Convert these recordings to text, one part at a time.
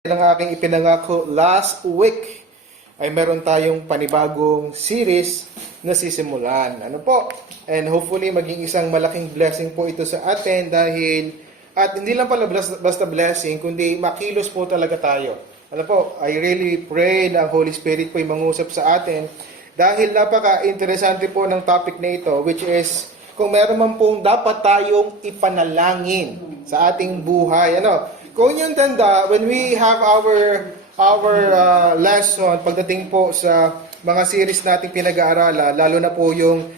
Ng aking ipinangako last week ay meron tayong panibagong series na sisimulan. Ano po? And hopefully maging isang malaking blessing po ito sa atin dahil at hindi lang pala basta blessing kundi makilos po talaga tayo. Ano po? I really pray na ang Holy Spirit po ay mangusap sa atin dahil napaka-interesante po ng topic na ito, which is kung meron man pong dapat tayong ipanalangin sa ating buhay. Ano? Kung yung tanda, when we have our lesson, pagdating po sa mga series nating pinag-aaralan, lalo na po yung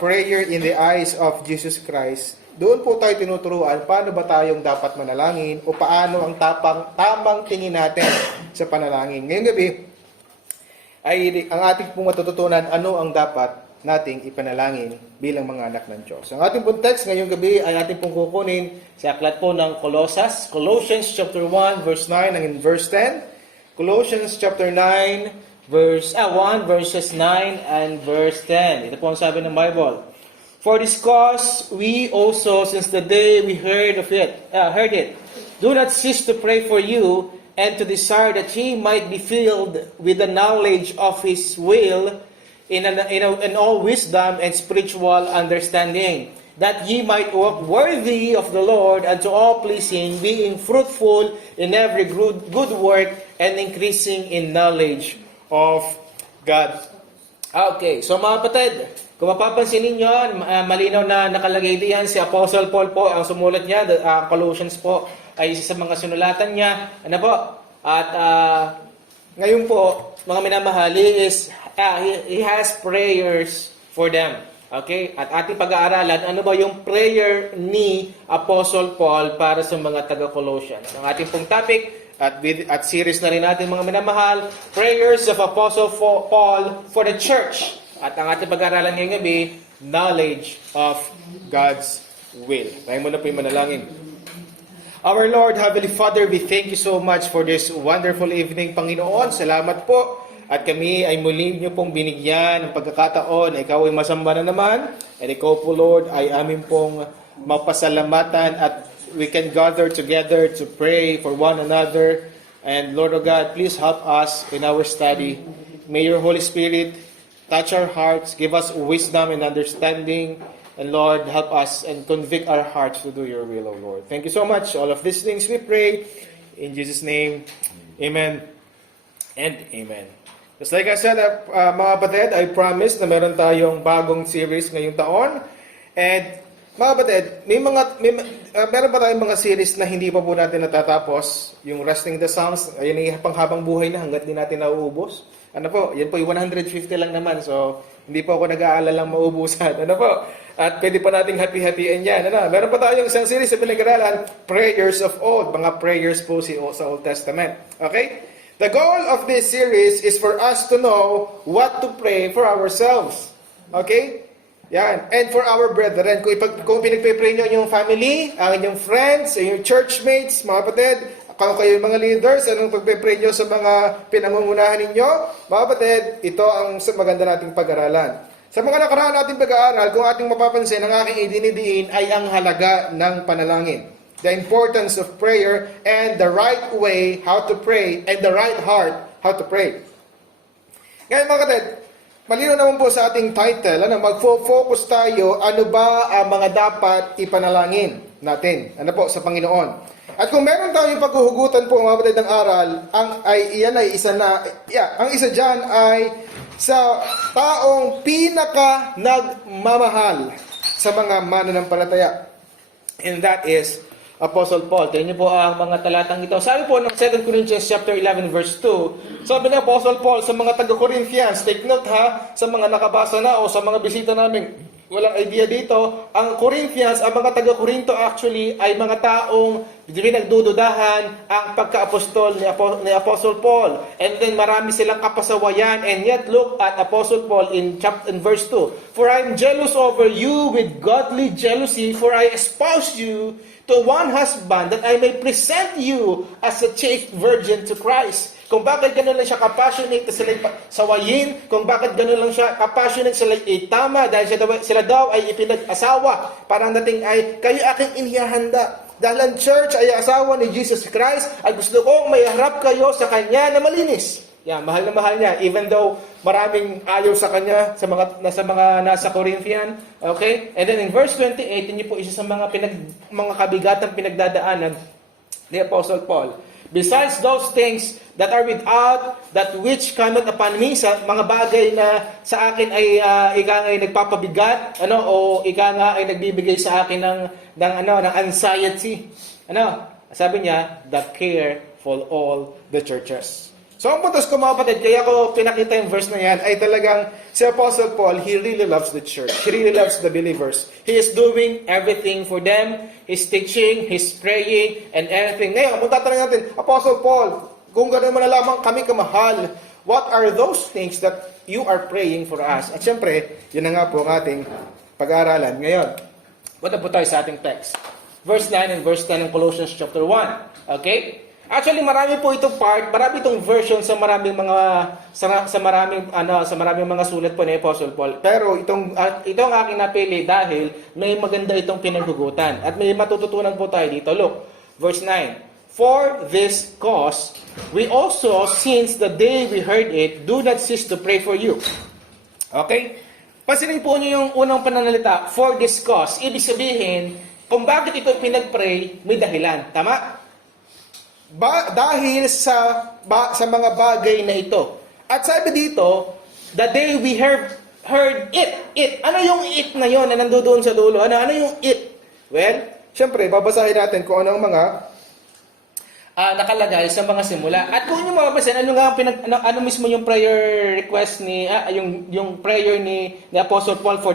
prayer in the eyes of Jesus Christ, doon po tayo tinuturuan paano ba tayong dapat manalangin o paano ang tamang tingin natin sa panalangin. Ngayong gabi, ay ang ating pong matututunan ano ang dapat nating ipanalangin bilang mga anak ng Diyos. Ang ating pong text ngayong gabi ay ating pong kukunin sa aklat po ng Colossians chapter 1 verse 9 and in verse 10. Colossians chapter 9 1 verses 9 and verse 10. Ito po ang sabi ng Bible. For this cause we also, since the day we heard it, do not cease to pray for you and to desire that ye might be filled with the knowledge of His will in all wisdom and spiritual understanding, that ye might walk worthy of the Lord unto all pleasing, being fruitful in every good work and increasing in knowledge of God. Okay, so mga kapatid, kung mapapansin ninyo, malinaw na nakalagay diyan si Apostle Paul po, ang sumulat niya, Colossians po, ay isa sa mga sinulatan niya. Ano po? At ngayon po, mga minamahali is he has prayers for them. Okay? At ating pag-aaralan, ano ba yung prayer ni Apostle Paul para sa mga taga-Colossians? Ang ating pong topic, at series na rin natin mga minamahal, prayers of Apostle Paul for the church. At ang ating pag-aaralan ngayong gabi, knowledge of God's will. Tayo muna po yung manalangin. Our Lord, Heavenly Father, we thank you so much for this wonderful evening, Panginoon. Salamat po. At kami ay muli niyo pong binigyan ng pagkakataon. Ikaw ay masamba na naman. At ikaw po, Lord, ay amin pong mapasalamatan at we can gather together to pray for one another. And Lord of God, please help us in our study. May your Holy Spirit touch our hearts, give us wisdom and understanding. And Lord, help us and convict our hearts to do your will, O Lord. Thank you so much. All of these things we pray. In Jesus' name, amen and amen. Just like I said, mga kapatid, I promise na meron tayong bagong series ngayong taon. And mga kapatid, meron pa tayong mga series na hindi pa po natin natatapos. Yung Resting the Psalms, ayun ay panghabang buhay na hanggat di natin nauubos. Ano po, yan po yung 150 lang naman. So, hindi po ako nag-aalalang maubusan. Ano po? At pwede pa nating hati-hatiin yan. Ano? Meron pa tayong isang series sa pinag-aralan, Prayers of Old. Mga prayers po sa Old Testament. Okay? The goal of this series is for us to know what to pray for ourselves. Okay? Yan. And for our brethren. Kung pinagpipray nyo yung family, ang inyong friends, yung churchmates, mga kapatid, kung kayo mga leaders, anong pagpipray nyo sa mga pinangungunahan ninyo, mga kapatid, ito ang maganda nating pag-aralan. Sa mga nakaraan nating pag-aaral, kung ating mapapansin, ang aking idinidiin ay ang halaga ng panalangin. The importance of prayer and the right way how to pray and the right heart how to pray. Ngayon mga kapatid, malinaw naman po sa ating title, mag-focus tayo, ano ba ang mga dapat ipanalangin natin, ano po, sa Panginoon. At kung meron tayong paghuhugutan po mga kapatid ng aral, ang isa dyan ay sa taong pinaka nagmamahal sa mga mananampalataya. And that is Apostle Paul. Tingnan niyo po ang mga talatang ito. Sabi po ng 2 Corinthians chapter 11 verse 2, sabi ng Apostle Paul sa mga taga-Corinthians, take note ha, sa mga nakabasa na o sa mga bisita namin, walang idea dito, ang Corinthians, ang mga taga-Corinto actually ay mga taong pinagdududahan ang pagka-apostol ni Apostle Paul. And then marami silang kapasawayan, and yet look at Apostle Paul in verse 2. For I am jealous over you with godly jealousy, for I espoused you to one husband, that I may present you as a chaste virgin to Christ. Kung bakit gano'n lang siya kapassionate na sila sawayin, kung bakit gano'n lang siya kapassionate sila itama, dahil sila daw ay ipinag-asawa. Parang dating ay, kayo aking inihahanda dahil ang church ay asawa ni Jesus Christ, ay gusto kong may harap kayo sa Kanya na malinis. Yeah, mahal na mahal niya, even though maraming ayaw sa Kanya sa mga nasa Corinthian. Okay? And then in verse 28, yun po isa sa mga kabigatang pinagdadaanan ni Apostle Paul. Besides those things that are without, that which cometh upon me, sa mga bagay na sa akin ay nagpapabigat, o ay nagbibigay sa akin ng anxiety. Sabi niya, the care for all the churches. So ang puntos ko mga kapatid, kaya ko pinakita yung verse na yan, ay talagang si Apostle Paul, he really loves the church. He really loves the believers. He is doing everything for them. He's teaching, he's praying, and everything. Ngayon, kung tatanungin natin, Apostle Paul, kung gano'n mo na lamang kami kamahal, what are those things that you are praying for us? At syempre, yun na nga po ang ating pag-aaralan. Ngayon, punta po tayo sa ating text. Verse 9 and verse 10 ng Colossians chapter 1. Okay? Actually, marami po itong marami itong version sa maraming mga sulat po ni Apostle Paul. Pero itong aking napili dahil may maganda itong pinaghugutan at may matututunan po tayo dito. Look, verse 9. For this cause, we also, since the day we heard it, do not cease to pray for you. Okay? Pansinin po niyo yung unang pananalita, for this cause. Ibig sabihin, kung bakit ito pinag-pray, may dahilan. Tama? Dahil sa mga bagay na ito. At sabi dito, the day we heard it. Ano yung it na yon na nandoon sa dulo? Ano yung it? Well, syempre, babasahin natin kung ano ang mga nakalagay sa mga simula. At kung yung mapapansin, ano mismo yung prayer request ni yung prayer ni Apostle Paul for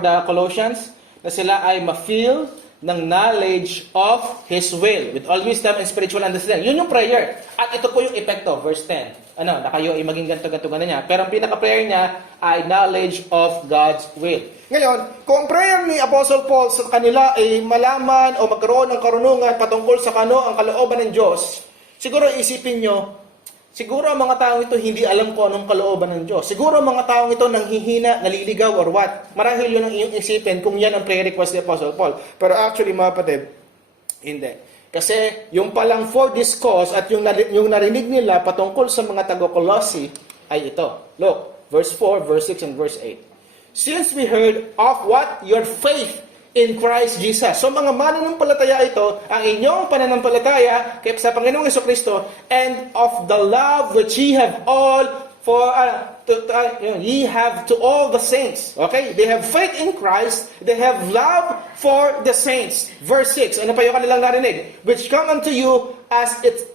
the Colossians, na sila ay ma-fill ng knowledge of His will with all wisdom and spiritual understanding. Yun yung prayer. At ito po yung epekto, verse 10. Na kayo ay maging ganto-ganto niya. Pero ang pinaka-prayer niya ay knowledge of God's will. Ngayon, kung prayer ni Apostle Paul sa kanila ay malaman o magkaroon ng karunungan patungkol sa ang kalooban ng Diyos, siguro isipin nyo, siguro ang mga taong ito hindi alam kung anong kalooban ng Diyos. Siguro ang mga taong ito nanghihina, naliligaw, or what. Marahil yun ang iyong isipin kung yan ang prayer request ni Apostle Paul. Pero actually, mga kapatid, hindi. Kasi yung palang for this cause at yung narinig nila patungkol sa mga taga-Colossae ay ito. Look, verse 4, verse 6, and verse 8. Since we heard of what? Your faith in Christ Jesus. So mga mananampalataya ito, ang inyong pananampalataya sa Panginoong Jesucristo, and of the love which ye have all ye have to all the saints. Okay? They have faith in Christ, they have love for the saints. Verse 6, ano pa yung kanilang narinig? Which come unto you as it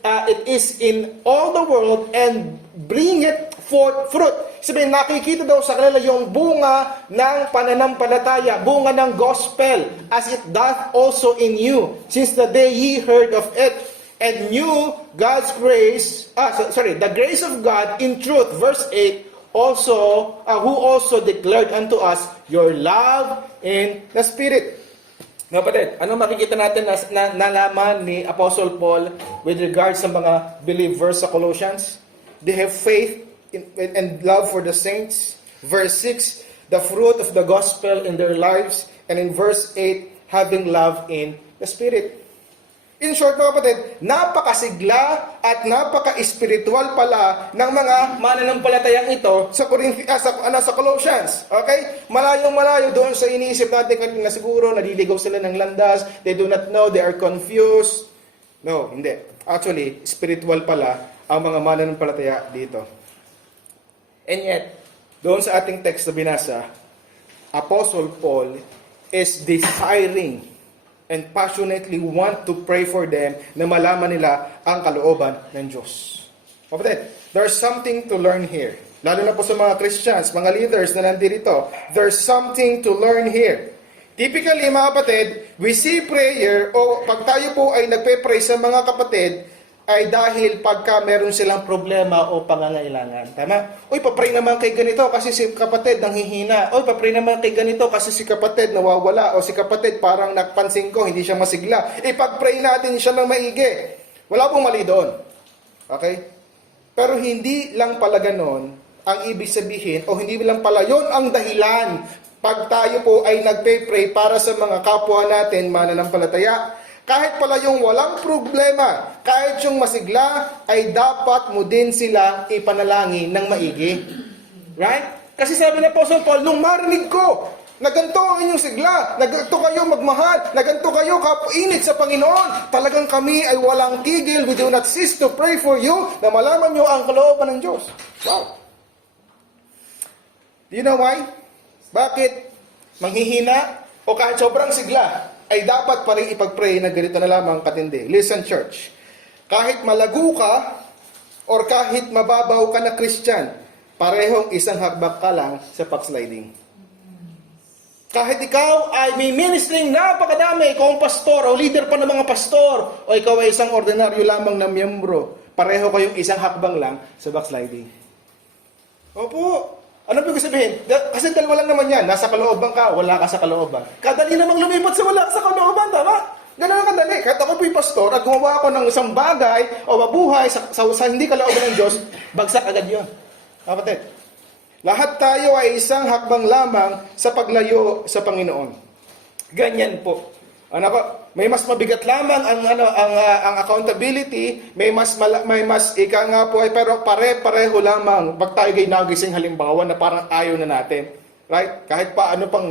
is in all the world, and bring it forth fruit. Sabihin, nakikita daw sa kanila yung bunga ng pananampalataya, bunga ng gospel, as it doth also in you, since the day ye heard of it, and knew God's grace, the grace of God in truth, verse 8, also, who also declared unto us your love in the Spirit. Kapatid, ano makikita natin na nalaman ni Apostle Paul with regards sa mga believers sa Colossians? They have faith and love for the saints. Verse 6, the fruit of the gospel in their lives. And in verse 8, having love in the Spirit. In short, mga kapatid, napakasigla at napaka-espiritual pala ng mga mananampalatayang ito sa Colossians. Okay? Malayong-malayo doon sa iniisip natin kanina, siguro naliligaw sila ng landas, they do not know, they are confused. No, hindi. Actually, spiritual pala ang mga mananampalataya dito. And yet, doon sa ating text na binasa, Apostle Paul is desiring and passionately want to pray for them na malaman nila ang kalooban ng Diyos. Kapatid, there's something to learn here. Lalo na po sa mga Christians, mga leaders na nandito, there's something to learn here. Typically, mga kapatid, we see prayer, o pag tayo po ay nagpe-pray sa mga kapatid, ay dahil pagka meron silang problema o pangangailangan. Tama? Uy, papray naman kay ganito kasi si kapatid nanghihina. Uy, papray naman kay ganito kasi si kapatid nawawala. O si kapatid parang napansin ko, hindi siya masigla. Ipag-pray natin siya ng maigi. Wala pong mali doon. Okay? Pero hindi lang pala ganon ang ibig sabihin, o hindi lang pala yon ang dahilan pag tayo po ay nagpe-pray para sa mga kapwa natin mananampalataya. Kahit pala yung walang problema, kahit yung masigla, ay dapat mo din sila ipanalangin ng maigi. Right? Kasi sabi ni Apostle Paul, nung marinig ko, na ganito ang inyong sigla, na ganito kayo magmahal, na ganito kayo kapuinit sa Panginoon, talagang kami ay walang tigil, we do not cease to pray for you, na malaman nyo ang kalooban ng Diyos. Wow! Do you know why? Bakit manghihina o kahit sobrang sigla, ay dapat pa rin ipag-pray na ganito na lamang katindi. Listen, church. Kahit malago ka, or kahit mababaw ka na Christian, parehong isang hakbak ka lang sa backsliding. Kahit ikaw ay may ministering napakadami, ikaw ang pastor o leader pa ng mga pastor, o ikaw ay isang ordinaryo lamang na miyembro, pareho kayong isang hakbang lang sa backsliding. Opo. Ano ibig sabihin? Kasi dalawa lang naman yan. Nasa kalooban ka, wala ka sa kalooban. Kadali namang lumipat sa wala ka sa kalooban, tama? Ganun ang kadali. Kahit ako po'y pastor at gumawa ako ng isang bagay o mabuhay sa hindi kalooban ng Diyos, bagsak agad yun. Kapatid. Lahat tayo ay isang hakbang lamang sa paglayo sa Panginoon. Ganyan po. Ano po? May mas mabigat lamang ang accountability, may mas ika nga po ay pero pare-pareho lamang pag tayo ginagising halimbawa na parang ayaw na natin. Right? Kahit pa ano pang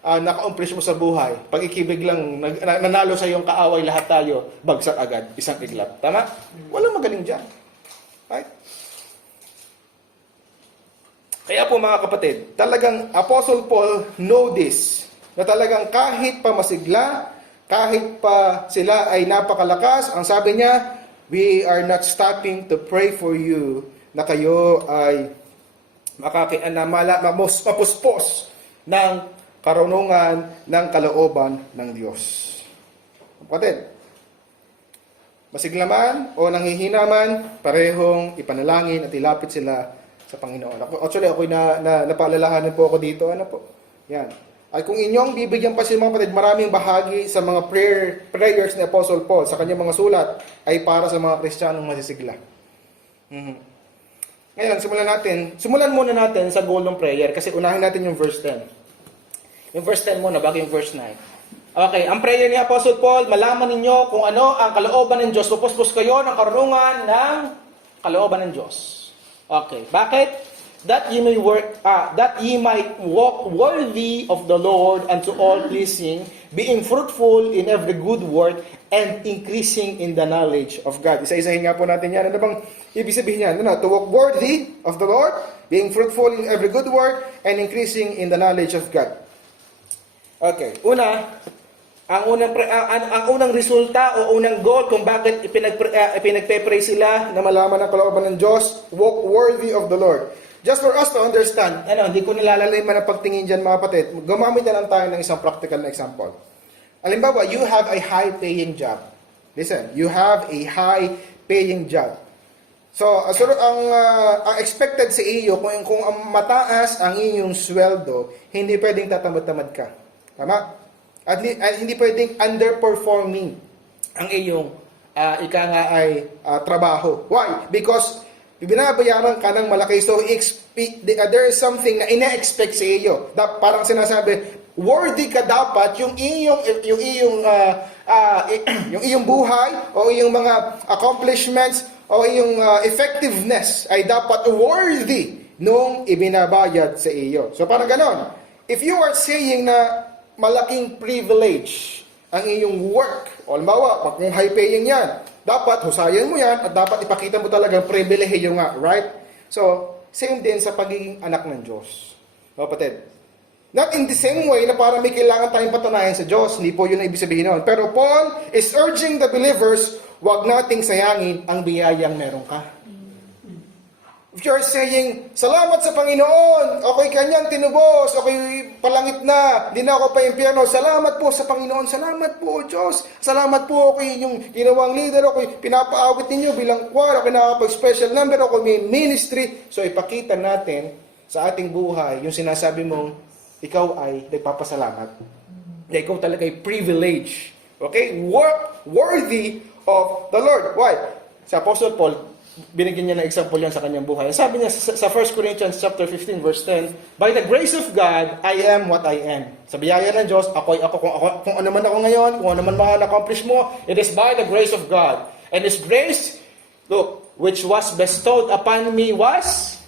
naka-accomplish mo sa buhay, pag ikibig lang nanalo sa iyong kaaway lahat tayo, bagsak agad, isang iglap. Tama? Walang magaling diyan. Right? Kaya po mga kapatid, talagang Apostle Paul know this, na talagang kahit pa masigla, kahit pa sila ay napakalakas, ang sabi niya, we are not stopping to pray for you na kayo ay mapuspos ng karunungan ng kalooban ng Diyos. Kapatid, masigla man o nanghihina man, parehong ipanalangin at ilapit sila sa Panginoon. Actually, ako'y napaalalahanan po ako dito. Ano po? Yan. At kung inyong bibigyan pa mga kapatid, maraming bahagi sa mga prayers ni Apostle Paul sa kanyang mga sulat ay para sa mga Kristiyanong masisigla. Ngayon, simulan muna natin sa goal ng prayer kasi unahin natin yung verse 10. Yung verse 10 muna bago yung verse 9. Okay, ang prayer ni Apostle Paul, malaman ninyo kung ano ang kalooban ng Diyos. Pupuspos kayo ng karunungan ng kalooban ng Diyos. Okay, bakit? That ye might walk worthy of the Lord unto all pleasing, being fruitful in every good work, and increasing in the knowledge of God. Isa-isahin nga po natin yan. Ano bang ibig sabihin yan? To walk worthy of the Lord, being fruitful in every good work, and increasing in the knowledge of God. Okay, ang unang resulta o unang goal kung bakit ipinagpe-pray sila na malaman ang kalooban ng Diyos, walk worthy of the Lord. Just for us to understand, hindi ko nilalaliman ang pagtingin dyan mga kapatid, gumamit na lang tayo ng isang practical na example. Halimbawa, you have a high-paying job. Listen, you have a high-paying job. So, ang expected sa iyo, kung mataas ang iyong sweldo, hindi pwedeng tatamad-tamad ka. Tama? At hindi pwedeng underperforming ang iyong trabaho. Why? Because binabayaran ka ng malaki. So, there is something na ina-expect sa iyo. Parang sinasabi, worthy ka dapat yung iyong buhay o iyong mga accomplishments o iyong effectiveness ay dapat worthy nung ibinabayad sa iyo. So, parang ganon. If you are saying na malaking privilege ang iyong work. O halimbawa, kung high-paying yan, dapat husayan mo yan at dapat ipakita mo talagang pribilehiyo nga, right? So, same din sa pagiging anak ng Diyos. Kapatid. Not in the same way na para may kailangan tayong patunayan sa Diyos. Hindi po yun ang ibig sabihin nun. Pero Paul is urging the believers, huwag nating sayangin ang biyayang meron ka. If you're saying, salamat sa Panginoon, ako'y kanyang tinubos, ako'y palangit na, di na ako pa impyerno, salamat po sa Panginoon, salamat po, Diyos, salamat po ako'y inyong ginawang leader, ako'y pinapaawit ninyo bilang choir, ako'y nakapag-special number, ako'y may ministry. So ipakita natin sa ating buhay, yung sinasabi mong, ikaw ay nagpapasalamat. Na ikaw talaga ay privilege. Okay? Worthy of the Lord. Why? Sa Apostle Paul, binigyan niya ng example yan sa kanyang buhay. Sabi niya sa 1 Corinthians chapter 15 verse 10, by the grace of God, I am what I am. Sa biyaya ng Diyos, ako kung ano man ako ngayon, kung ano man mga na-accomplish mo, it is by the grace of God. And His grace, look, which was bestowed upon me was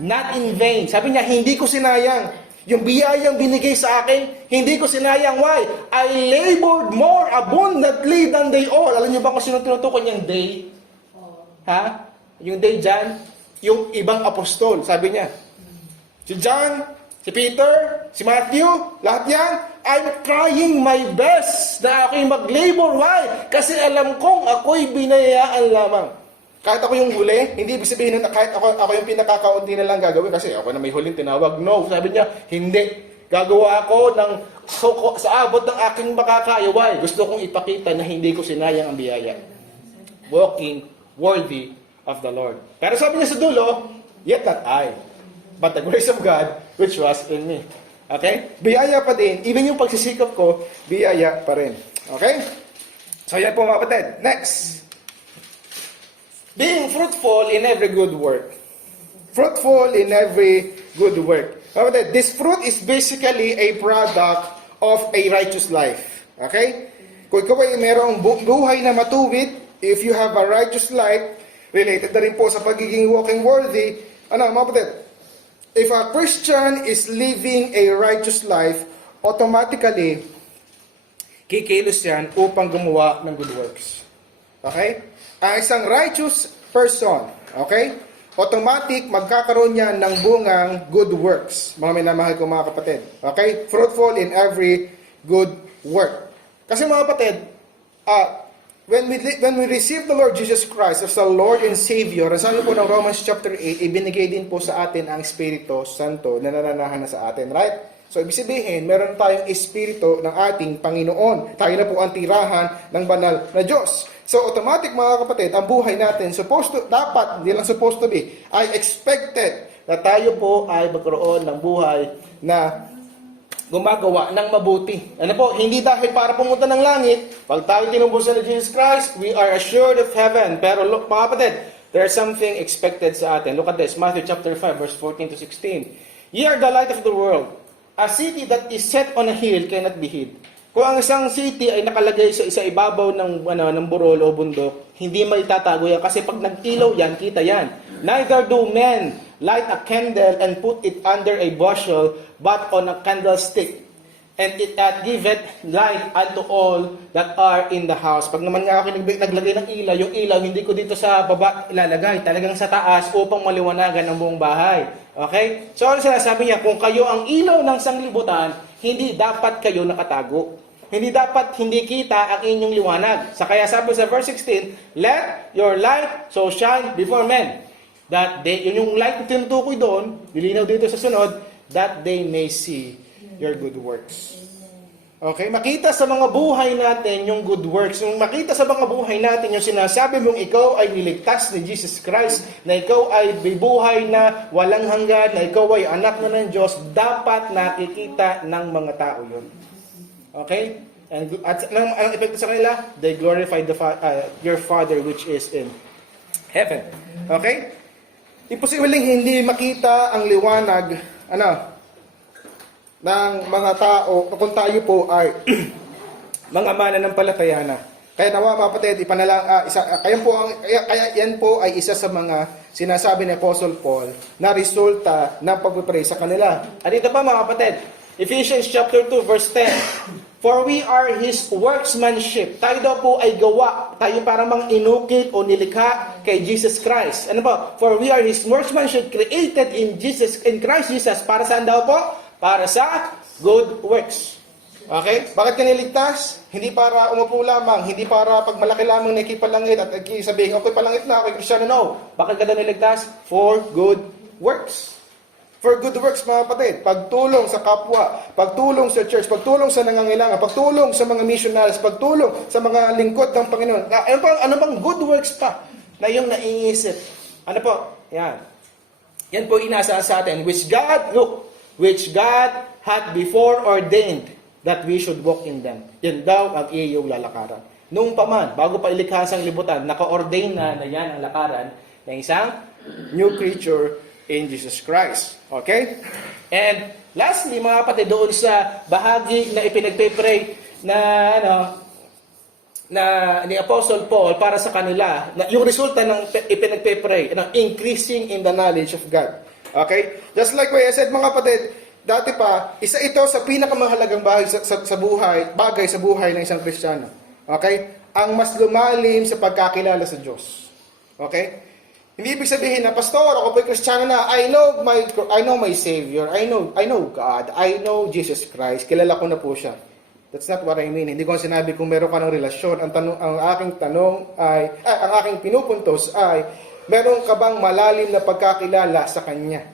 not in vain. Sabi niya, hindi ko sinayang. Yung biyayang binigay sa akin, hindi ko sinayang. Why? I labored more abundantly than they all. Alam niyo ba kung sino tinutukoy niyang they? Ha? Yung day dyan, yung ibang apostol, sabi niya. Si John, si Peter, si Matthew, lahat yan, I'm trying my best na ako'y mag-labor. Why? Kasi alam kong ako'y binayaan lamang. Kahit ako yung huli, hindi ibig sabihin na kahit ako yung pinakakaunti na lang gagawin kasi ako na may huling tinawag. No, sabi niya, hindi. Gagawa ako sa abot ng aking makakaya. Why? Gusto kong ipakita na hindi ko sinayang ang biyaya. Walking worthy of the Lord. Pero sabi niya sa dulo, yet not I, but the grace of God which was in me. Okay? Biyaya pa din. Even yung pagsisikap ko, biyaya pa rin. Okay? So yan po mga kapatid. Next. Being fruitful in every good work. Fruitful in every good work. Mga kapatid, this fruit is basically a product of a righteous life. Okay? Kung ikaw ay mayroong buhay na matuwid, if you have a righteous life, related na rin po sa pagiging walking worthy, mga kapatid, if a Christian is living a righteous life, automatically, kikilos yan upang gumawa ng good works. Okay? Ang isang righteous person, okay? Automatic, magkakaroon yan ng bungang good works. Mga minamahal ko mga kapatid. Okay? Fruitful in every good work. Kasi mga kapatid, when we receive the Lord Jesus Christ as the Lord and Savior, ang sabi po ng Romans chapter 8, ibinigay din po sa atin ang Espiritu Santo na nananahan na sa atin, right? So, ibig sabihin, meron tayong Espiritu ng ating Panginoon. Tayo na po ang tirahan ng banal na Diyos. So, automatic mga kapatid, ang buhay natin, dapat, hindi lang supposed to be, ay expected na tayo po ay magkaroon ng buhay na gumagawa ng mabuti. Ano po, hindi dahil para pumunta ng langit, pag tayo tinumbusan ni Jesus Christ, we are assured of heaven. Pero look, mga kapatid, there's something expected sa atin. Look at this, Matthew chapter 5, verse 14 to 16. Ye are the light of the world. A city that is set on a hill cannot be hid. Kung ang isang city ay nakalagay sa ibabaw ng burol o bundok, hindi maitatago yan. Kasi pag nag-ilaw yan, kita yan. Neither do men light a candle and put it under a bushel, but on a candlestick, and it giveth light unto all that are in the house. Pag naman nga ako naglagay ng ilaw, yung ilaw hindi ko dito sa baba ilalagay, talagang sa taas upang maliwanagan ang buong bahay. Okay? So ano sinasabi niya? Kung kayo ang ilaw ng sanglibutan, hindi dapat kayo nakatago. Hindi dapat hindi kita ang inyong liwanag. Kaya sabi sa verse 16, let your light so shine before men, that they, yun yung light na tinutukoy doon, nilinaw dito sa sunod, that they may see your good works. Okay? Makita sa mga buhay natin yung good works. Yung makita sa mga buhay natin yung sinasabi mong ikaw ay niligtas ni Jesus Christ, na ikaw ay bibuhay na walang hanggan, na ikaw ay anak na ng Diyos, dapat nakikita ng mga tao yun. Okay? At ang epekto sa kanila, they glorify your Father which is in heaven. Okay? Imposibleng hindi makita ang liwanag ng mga tao kung tayo po ay mga mananampalataya na. Kaya nawa mga kapatid, kaya yan po ay isa sa mga sinasabi ni Apostle Paul na resulta ng pagpipray sa kanila. At ito pa mga kapatid, Ephesians chapter 2 verse 10. For we are His workmanship. Tayo daw po ay gawa. Tayo parang mang inukit o nilikha kay Jesus Christ. Ano po? For we are His workmanship created in Christ Jesus. Para saan daw po? Para sa good works. Okay? Bakit ka niligtas? Hindi para umupo lamang. Hindi para pag malaki lamang nakipalangit at sabihin, okay palangit na, okay Kristiyano. No. Bakit ka daw niligtas? For good works. For good works, mga kapatid. Pagtulong sa kapwa, pagtulong sa church, pagtulong sa nangangailangan, pagtulong sa mga missionaries, pagtulong sa mga lingkod ng Panginoon. Ano bang good works pa na yung naiisip? Ano po? Yan. Yan po inasa sa atin. Which God had before ordained that we should walk in them. Yan daw ang iyong lalakaran. Noong pa man, bago pa ilikha ang libutan, naka-ordain na yan ang lakaran ng isang new creature in Jesus Christ. Okay? And lastly, mga kapatid, doon sa bahagi na ipinagpe-pray na ni Apostle Paul para sa kanila, na yung resulta ng ipinagpe-pray, increasing in the knowledge of God. Okay? Just like what I said, mga kapatid, dati pa, isa ito sa pinakamahalagang bagay sa buhay ng isang Kristiyano. Okay? Ang mas lumalim sa pagkakilala sa Diyos. Okay? Hindi ibig sabihin na, Pastor, ako po'y Kristiyano na, I know my Savior, I know God, I know Jesus Christ, kilala ko na po siya. That's not what I mean. Hindi ko sinabi kung meron ka ng relasyon. Ang aking pinupuntos ay, meron ka bang malalim na pagkakilala sa Kanya?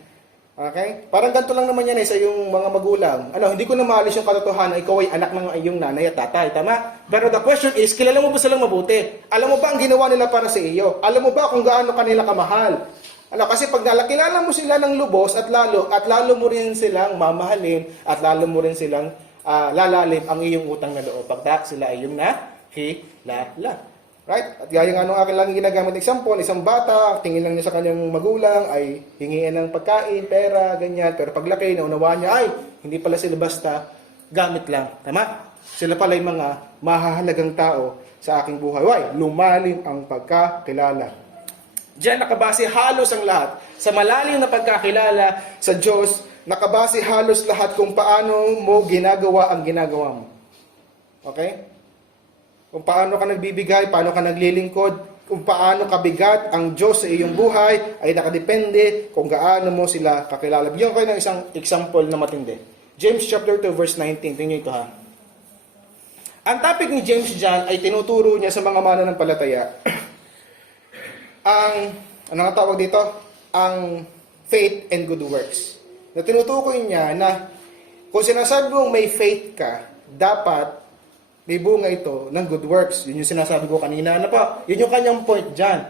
Okay? Parang ganito lang naman yan sa iyong mga magulang. Hindi ko na maalis yung katotohanan, ikaw ay anak ng iyong nanay at tatay. Tama? Pero the question is, kilala mo ba silang mabuti? Alam mo ba ang ginawa nila para sa iyo? Alam mo ba kung gaano kanila kamahal? Kasi pag nalakilala mo sila ng lubos at lalo mo rin silang mamahalin at lalo mo rin silang lalalim ang iyong utang na loob. Pagka sila ay iyong nakilala. Right? At gaya nga nung akin lang ginagamit example, isang bata, tingin lang niya sa kanyang magulang, ay hingiin ng pagkain, pera, ganyan. Pero paglaki, naunawaan niya, ay, hindi pala sila basta gamit lang. Tama? Sila pala yung mga mahahalagang tao sa aking buhay. Why? Lumalim ang pagkakilala. Diyan nakabase halos ang lahat. Sa malalim na pagkakilala sa Diyos, nakabase halos lahat kung paano mo ginagawa ang ginagawa mo. Okay? Kung paano ka nagbibigay, paano ka naglilingkod, kung paano kabigat ang Diyos sa iyong buhay, ay nakadepende kung gaano mo sila kakilala. Bigyan ko kayo ng isang example na matindi. James chapter 2 verse 19. Tingnan ito ha. Ang topic ni James dyan ay tinuturo niya sa mga mananampalataya ano nga tawag dito? Ang faith and good works. Na tinutukoy niya na kung sinasabi mong may faith ka, dapat may bunga ito ng good works. Yun yung sinasabi ko kanina. Yun yung kanyang point dyan.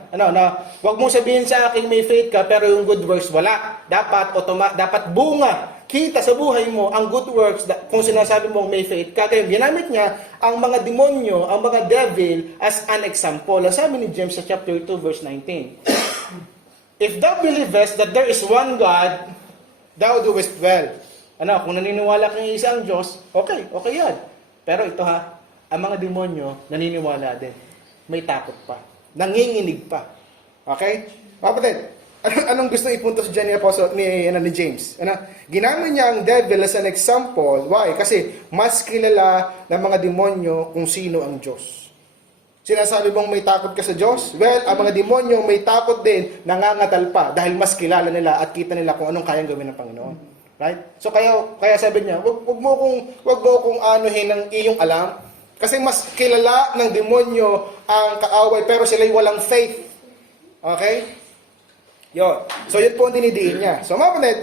Huwag mong sabihin sa akin may faith ka, pero yung good works wala. Dapat bunga, kita sa buhay mo, ang good works, kung sinasabi mong may faith ka. Kaya ginamit niya ang mga demonyo, ang mga devil, as an example. Ang sabi ni James sa chapter 2, verse 19. If thou believest that there is one God, thou doest well. Kung naniniwala kang isang Diyos, okay yan. Pero ito ang mga demonyo, naniniwala din. May takot pa. Nanginginig pa. Okay? Kapatid, anong gusto ipuntos dyan ni James? Ginamit niya ang devil as an example. Why? Kasi mas kilala ng mga demonyo kung sino ang Diyos. Sinasabi mong may takot ka sa Diyos? Well, ang mga demonyo may takot din, nangangatal pa dahil mas kilala nila at kita nila kung anong kayang gawin ng Panginoon. Right? So kaya sabi niya, wag mo kong anuhin ng iyong alam kasi mas kilala ng demonyo ang kaaway pero sila'y walang faith. Okay? Yun. So yun po ang dinidiin niya. So mga kapatid,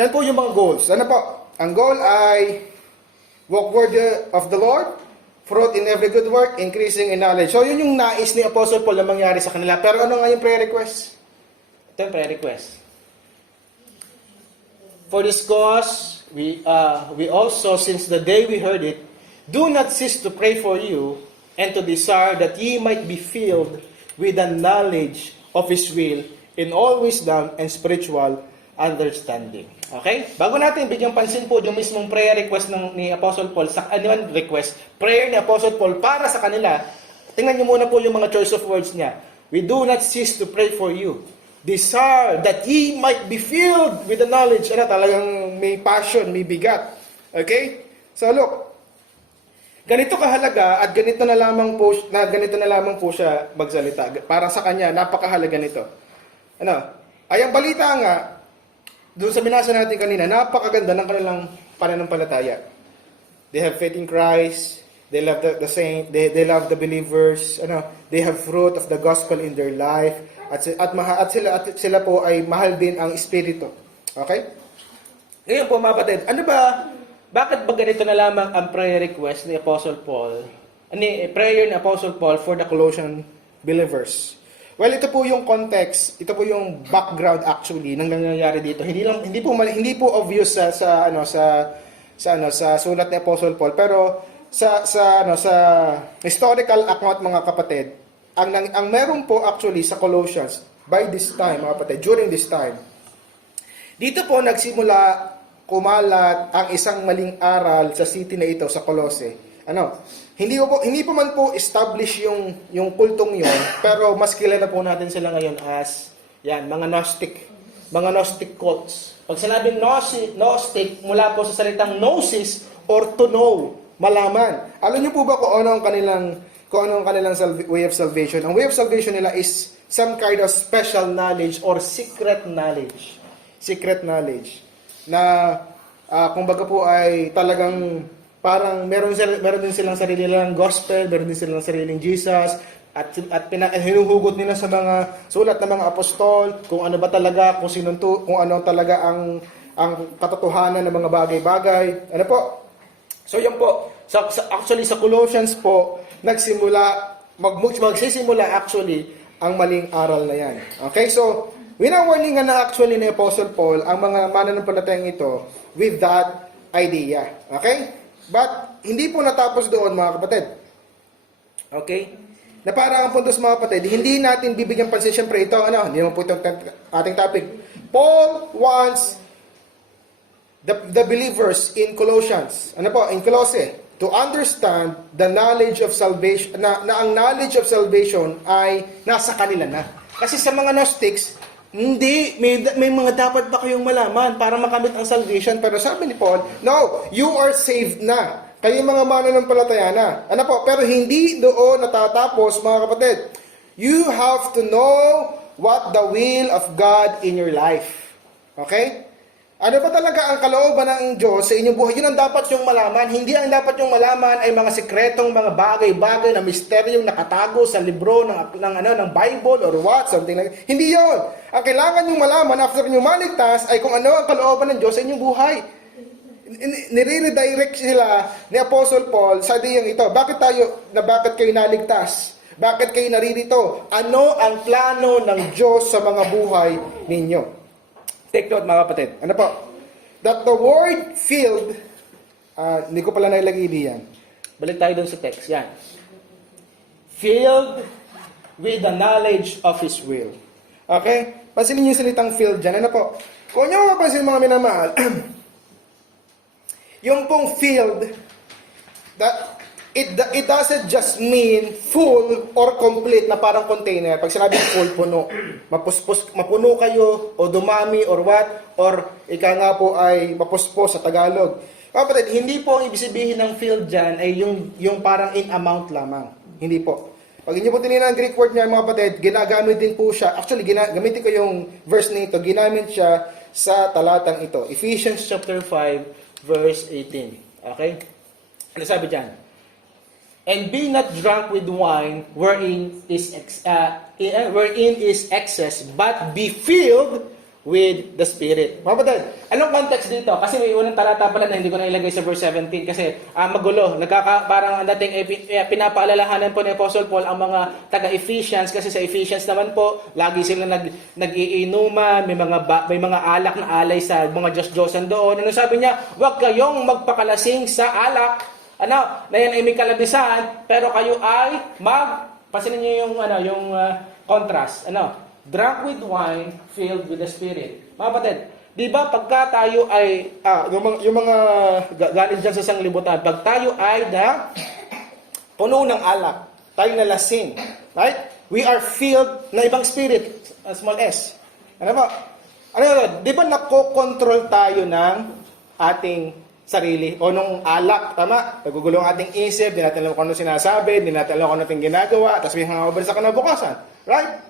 yan po yung mga goals. Ano po? Ang goal ay walk worthy of the Lord, fruit in every good work, increasing in knowledge. So yun yung nais ni Apostle Paul na mangyari sa kanila. Pero ano nga yung prayer request? Ito yung prayer request. For this cause, we also, since the day we heard it, do not cease to pray for you and to desire that ye might be filled with the knowledge of His will in all wisdom and spiritual understanding. Okay? Bago natin bigyang pansin po yung mismong prayer request ni Apostle Paul, prayer ni Apostle Paul para sa kanila, tingnan niyo muna po yung mga choice of words niya. We do not cease to pray for you. Desire that ye might be filled with the knowledge. Talagang may passion, may bigat. Okay? So look, ganito kahalaga at ganito na lamang po siya magsalita. Para sa kanya, napakahalaga nito. Ay ang balita nga, doon sa binasa natin kanina, napakaganda ng kanilang pananampalataya. They have faith in Christ, they love the saint, they love the believers, they have fruit of the gospel in their life, at sila po ay mahal din ang Espiritu. Okay? Ngayon po mga kapatid, bakit ba ganito na lamang ang prayer request ni Apostle Paul, prayer ni Apostle Paul for the Colossian believers? Well, ito po yung context, ito po yung background actually ng nangyayari dito. Hindi po obvious sa sulat ni Apostle Paul, pero sa historical account mga kapatid, ang meron po actually sa Colossians, by this time, mga kapatid, during this time, dito po nagsimula kumalat ang isang maling aral sa city na ito, sa Colossae. Hindi po man po establish yung kultong yon, pero mas kilala po natin sila ngayon as mga Gnostic cults. Pag sinabing Gnostic, mula po sa salitang gnosis or to know, malaman. Alam niyo po ba kung ano ang kanilang way of salvation? Ang way of salvation nila is some kind of special knowledge or secret knowledge. Secret knowledge na kumbaga po ay talagang parang meron din silang sarili nilang gospel, meron din silang sariling Jesus, at hinuhugot nila sa mga sulat ng mga apostol kung ano ba talaga, kung ano talaga ang katotohanan ng mga bagay-bagay. Ano po? So yan po. Actually sa Colossians po magsisimula actually ang maling aral na yan. Okay? So winawarningan na actually ni Apostle Paul ang mga mananampalatayang ito with that idea. Okay? But, hindi po natapos doon, mga kapatid. Okay? Na para ang puntos, mga kapatid, hindi natin bibigyan pansin. Siyempre, ito, hindi naman po itong ating topic. Paul wants the believers in Colossians, in Colossae, to understand the knowledge of salvation, na ang knowledge of salvation ay nasa kanila na. Kasi sa mga Gnostics, hindi, may mga dapat ba kayong malaman para makamit ang salvation? Pero sabi ni Paul, no, you are saved na. Kayo mga mananampalataya na. Pero hindi doon natatapos, mga kapatid. You have to know what the will of God in your life. Okay? Ano ba talaga ang kalooban ng Diyos sa inyong buhay? Yun ang dapat yung malaman. Hindi ang dapat yung malaman ay mga sikretong mga bagay-bagay na misteryong nakatago sa libro ng Bible or what, something like. Hindi yon. Ang kailangan yung malaman after nyo maligtas ay kung ano ang kalooban ng Diyos sa inyong buhay. Nire-redirect sila ni Apostle Paul sa diyang ito. Bakit kayo naligtas? Bakit kayo naririto? Ano ang plano ng Diyos sa mga buhay ninyo? Take note, mga kapatid. That the word filled, hindi ko pala nailagay diyan. Balik tayo dun sa text. Yan. Filled with the knowledge of His will. Okay? Pansinin niyo yung salitang filled dyan. Kung nyo mapapansin, mga minamahal, yung pong filled, that it doesn't just mean full or complete na parang container. Pag sinabing full, puno. Mapuno kayo o dumami or what, or ika nga po ay mapuspos sa Tagalog. Kapatid, hindi po ang ibig sabihin ng filled dyan ay yung parang in amount lamang. Hindi po. Pag hindi po tinignan ang Greek word niya, mga kapatid, ginagamit din po siya. Actually, gamitin ko yung verse nito. Ginamit siya sa talatang ito. Ephesians chapter 5, verse 18. Okay? Ano sabi dyan? And be not drunk with wine wherein is excess, but be filled with the Spirit. Mga kapatid, anong context dito? Kasi may unang talata pala na hindi ko na ilagay sa verse 17 kasi magulo. Parang ang dating pinapaalalahanan po ni Apostle Paul ang mga taga-Ephesians kasi sa Ephesians naman po, lagi sila nag-iinuman, may mga alak na alay sa mga Diyos-Diyosan doon. Ano sabi niya? Huwag kayong magpakalasing sa alak. Na yan ay may kalabisan, pero kayo ay pansinin niyo yung contrast. Drunk with wine, filled with the Spirit. Mga kapatid, di ba pagka tayo ay, yung mga galing dyan sa sanglibutan, pag tayo ay puno ng alak, tayo nalasing, right? We are filled na ibang spirit, small s. Di ba nakokontrol tayo ng ating sarili o nung alak, tama? Nagugulo ang ating isip, di natin alam kung ano sinasabi, di natin alam kung ano ating ginagawa, tapos may hangover sa kinabukasan. Right?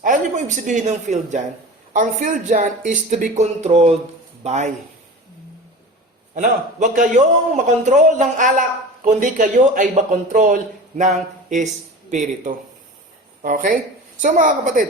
Alam niyo po ibig sabihin ng filled dyan? Ang filled dyan is to be controlled by. Huwag kayong makontrol ng alak, kundi kayo ay makontrol ng espiritu. Okay? So mga kapatid,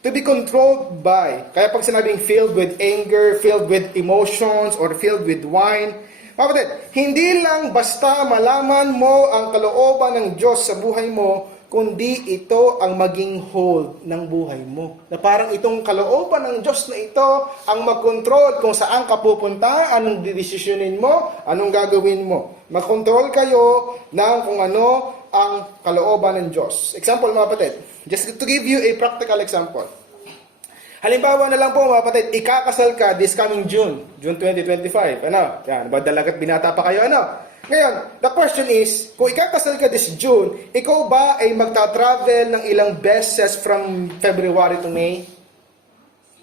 to be controlled by. Kaya pag sinabing filled with anger, filled with emotions, or filled with wine, kapatid, hindi lang basta malaman mo ang kalooban ng Diyos sa buhay mo, kundi ito ang maging hold ng buhay mo. Na parang itong kalooban ng Diyos na ito ang mag-control kung saan ka pupunta, anong desisyonin mo, anong gagawin mo. Mag-control kayo ng kung ano ang kalooban ng Diyos? Example mga kapatid, just to give you a practical example. Halimbawa na lang po mga kapatid, ikakasal ka this coming June 2025. Ano? Yan, ba dalagat binata pa kayo? Ano? Ngayon, the question is, kung ikakasal ka this June, ikaw ba ay magta-travel ng ilang beses from February to May?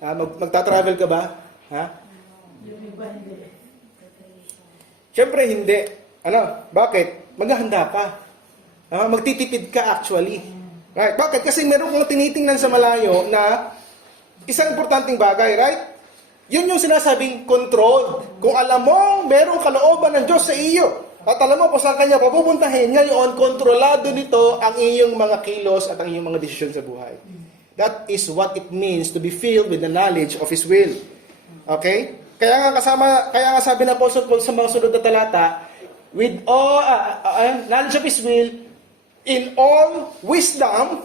Magta-travel ka ba? Ha? Siyempre hindi. Ano? Bakit? Maghahanda ka. Magtitipid ka actually. Right? Bakit? Kasi meron kang tinitingnan sa malayo na isang importanteng bagay, right? Yun yung sinasabing controlled. Kung alam mo, merong kalooban ng Diyos sa iyo. At alam mo kung saan kanya papupuntahin, ngayon, kontrolado nito ang iyong mga kilos at ang iyong mga desisyon sa buhay. That is what it means to be filled with the knowledge of His will. Okay? Kaya nga sabi ng Apostle Paul sa mga sunod na talata, with all knowledge of His will, in all wisdom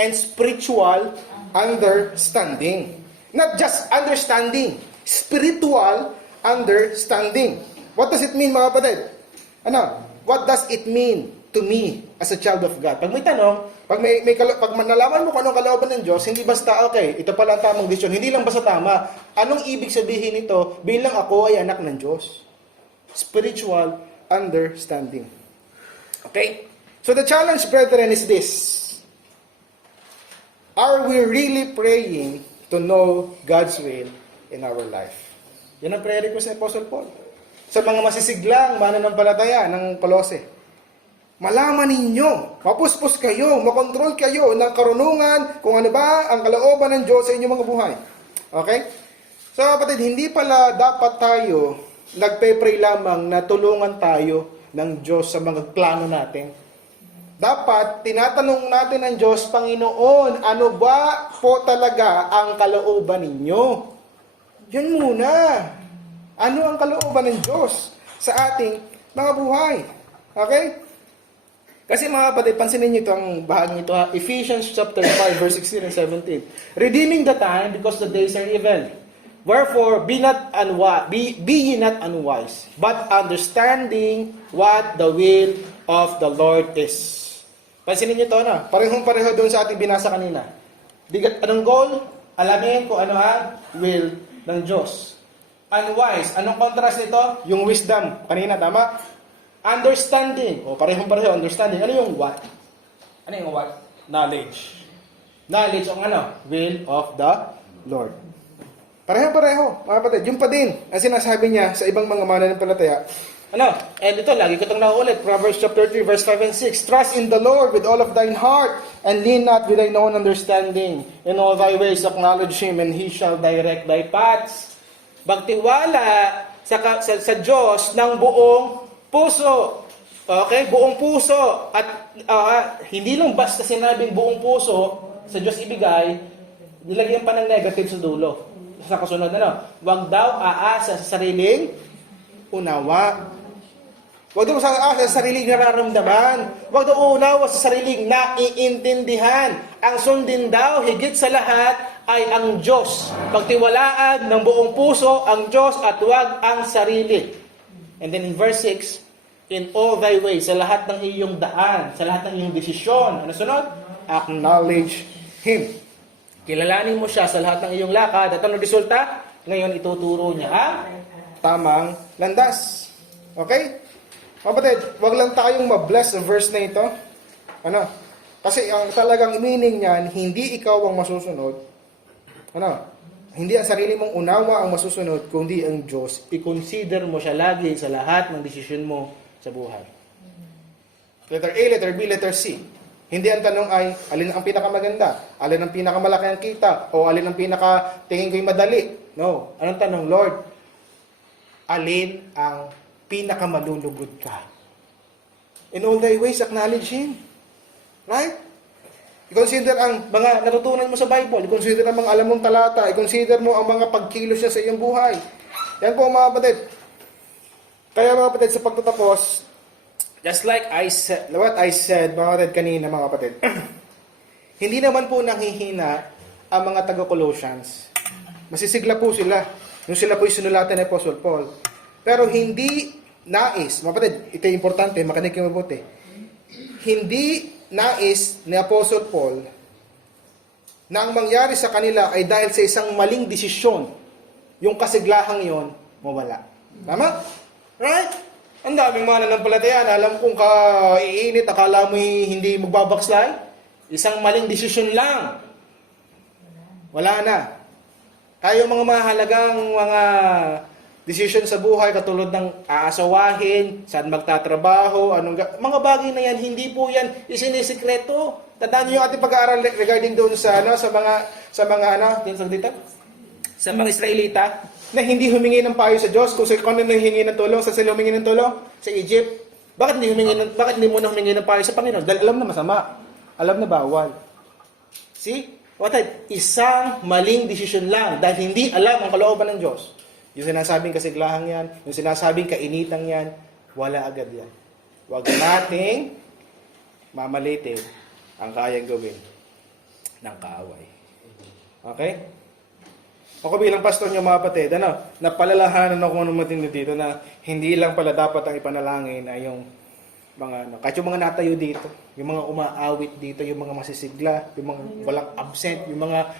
and spiritual understanding. Not just understanding, spiritual understanding. What does it mean, mga kapatid? What does it mean to me as a child of God? Pag may tanong, pag nalaman mo kung anong kalooban ng Diyos, hindi basta, okay, ito pala ang tamang desisyon. Hindi lang basta tama. Anong ibig sabihin nito bilang ako ay anak ng Diyos? Spiritual understanding. Okay? So the challenge, brethren, is this. Are we really praying to know God's will in our life? Yan ang prayer request ni Apostle Paul. Sa mga masisiglang mananampalataya ng Kolose. Malaman ninyo, mapuspos kayo, makontrol kayo ng karunungan kung ano ba ang kalooban ng Diyos sa inyong mga buhay. Okay? So kapatid, hindi pala dapat tayo nagpe-pray lamang na tulungan tayo ng Diyos sa mga plano natin. Dapat, tinatanong natin ng Diyos, Panginoon, ano ba po talaga ang kalooban ninyo? Yan muna. Ano ang kalooban ng Diyos sa ating mga buhay? Okay? Kasi mga kapatid, pansinin niyo ito ang bahagi ito. Ephesians chapter 5, verse 16 and 17. Redeeming the time because the days are evil. Wherefore, be ye not unwise, but understanding what the will of the Lord is. Pansinin niyo ito, parehong-pareho doon sa ating binasa kanina. Anong goal? Alamin kung ano ang will ng Diyos. Unwise. Anong contrast nito? Yung wisdom. Kanina, tama? Understanding. Parehong-pareho. Understanding. Ano yung what? Ano yung what? Knowledge. Knowledge ang will of the Lord. Pareho-pareho, mga kapatid. Yung pa din, ang sinasabi niya sa ibang mga mananampalataya. And ito, lagi ko itong nauulit. Proverbs chapter 3, verse 5 and 6. Trust in the Lord with all of thine heart, and lean not with thine own understanding. In all thy ways acknowledge Him, and He shall direct thy paths. Magtiwala sa Diyos ng buong puso. Okay? Buong puso. At hindi lang basta sinabing buong puso sa Diyos ibigay, nilagyan pa ng negative sa dulo. Sa kasunod huwag daw aasa sa sariling unawa. Huwag daw aasa sa sariling nararamdaman. Huwag daw unawa sa sariling naiintindihan. Ang sundin daw, higit sa lahat, ay ang Diyos. Pagtiwalaan ng buong puso ang Diyos at huwag ang sarili. And then in verse 6, in all thy ways, sa lahat ng iyong daan, sa lahat ng iyong desisyon, ano sunod? Acknowledge Him. Kilalanin mo siya sa lahat ng iyong lakad. At ano resulta? Ngayon ituturo niya ang tamang landas. Okay? Kapatid, wag lang tayong mabless sa verse na ito. Kasi ang talagang meaning niyan, hindi ikaw ang masusunod. Hindi ang sarili mong unawa ang masusunod, kundi ang Diyos. I-consider mo siya lagi sa lahat ng desisyon mo sa buhay. Letter A, letter B, letter C. Hindi ang tanong ay, alin ang pinakamaganda? Alin ang pinakamalaki ang kita? O alin ang tingin ko'y madali? No. Anong tanong, Lord? Alin ang pinakamalulugod ka? In all thy ways, acknowledge Him. Right? I-consider ang mga natutunan mo sa Bible. I-consider ang mga alam mong talata. I-consider mo ang mga pagkilos niya sa iyong buhay. Yan po mga kapatid. Kaya mga kapatid, sa pagtatapos, just like what I said, mga kapatid, kanina mga kapatid, hindi naman po nanghihina ang mga taga-Colossians. Masisigla po sila. Nung sila po sinulatan ni Apostle Paul. Pero hindi nais, mga kapatid, ito yung importante, makinig kayo mabuti. hindi nais ni Apostle Paul na ang mangyari sa kanila ay dahil sa isang maling desisyon, yung kasiglahang yon mawala. Tama? Right? Ang daming mananampalataya na alam kong iinit, akala mo hindi magbabakslay. Isang maling desisyon lang. Wala na. Kaya yung mga mahalagang mga decision sa buhay, katulad ng aasawahin, saan magtatrabaho, mga bagay na yan, hindi po yan isinisikreto. Tandaan niyo yung ating pag-aaral regarding doon sa mga Israelita na hindi humingi ng payo sa Diyos kung ano humingi ng tulong, sa sila humingi ng tulong sa Egypt. Bakit hindi muna humingi ng payo sa Panginoon? Dahil alam na masama. Alam na bawal. See? Isang maling desisyon lang dahil hindi alam ang kalooban ng Diyos. Yung sinasabing kasiglahang yan, yung sinasabing kainitang yan, wala agad yan. Huwag nating mamalitin ang kayang gawin ng kaaway. Okay? Ako bilang pastor niyo mga kapatid, napalalahanan ako ng matindi dito na hindi lang pala dapat ang ipanalangin ay yung mga, kahit yung mga natayo dito, yung mga umaawit dito, yung mga masisigla, yung mga walang absent, yung mga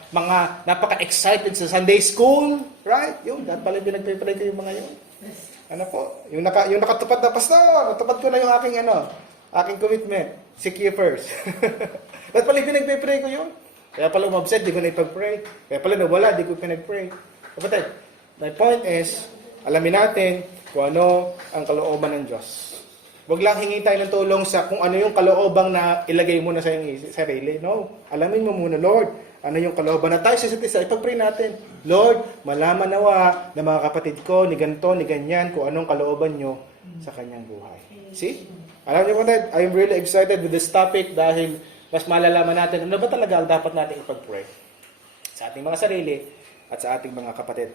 napaka-excited sa Sunday school, right? Yun, dahil pala pinagpipray ko yung mga yun. Ano po? Yung nakatupad na, pastor, natupad ko na yung aking commitment. Seek ye first. Dahil pala pinagpipray ko yun. Kaya pala umabsent, di ko na ipag-pray. Kaya pala nawala, di ko pinag-pray. Kapatid, my point is, alamin natin kung ano ang kalooban ng Diyos. Huwag lang hingi tayo ng tulong sa kung ano yung kaloobang na ilagay mo na sa iyong sarili. No. Alamin mo muna, Lord, ano yung kalooban na tayo sa isa't isa. Ipag-pray natin. Lord, malaman nawa na mga kapatid ko, ni ganito, ni ganyan, kung anong kalooban nyo sa kanyang buhay. See? Alam niyo po, I'm really excited with this topic dahil mas malalaman natin ano ba talaga ang dapat natin ipag-pray sa ating mga sarili at sa ating mga kapatid.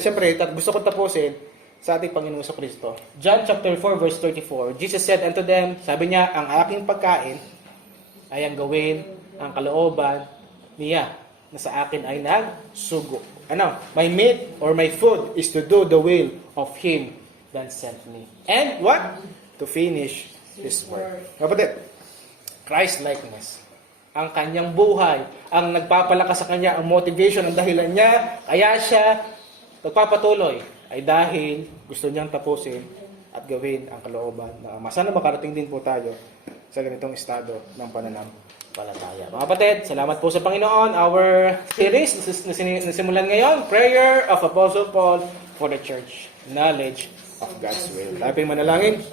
Siyempre, gusto ko tapusin sa ating Panginoon sa Kristo. John chapter 4 verse 34. Jesus said unto them, sabi niya, ang aking pagkain ay ang gawin ang kalooban niya na sa akin ay nagsugo. My meat or my food is to do the will of Him that sent me. And what? To finish His work. Kapatid, Christ-likeness. Ang kanyang buhay, ang nagpapalakas sa kanya, ang motivation, ang dahilan niya, kaya siya nagpapatuloy ay dahil gusto niyang tapusin at gawin ang kalooban ng Ama. Sana makarating din po tayo sa ganitong estado ng pananampalataya. Mga kapatid, salamat po sa Panginoon. Our series na simulan ngayon, Prayer of Apostle Paul for the Church, Knowledge of God's Will. Tayo manalangin.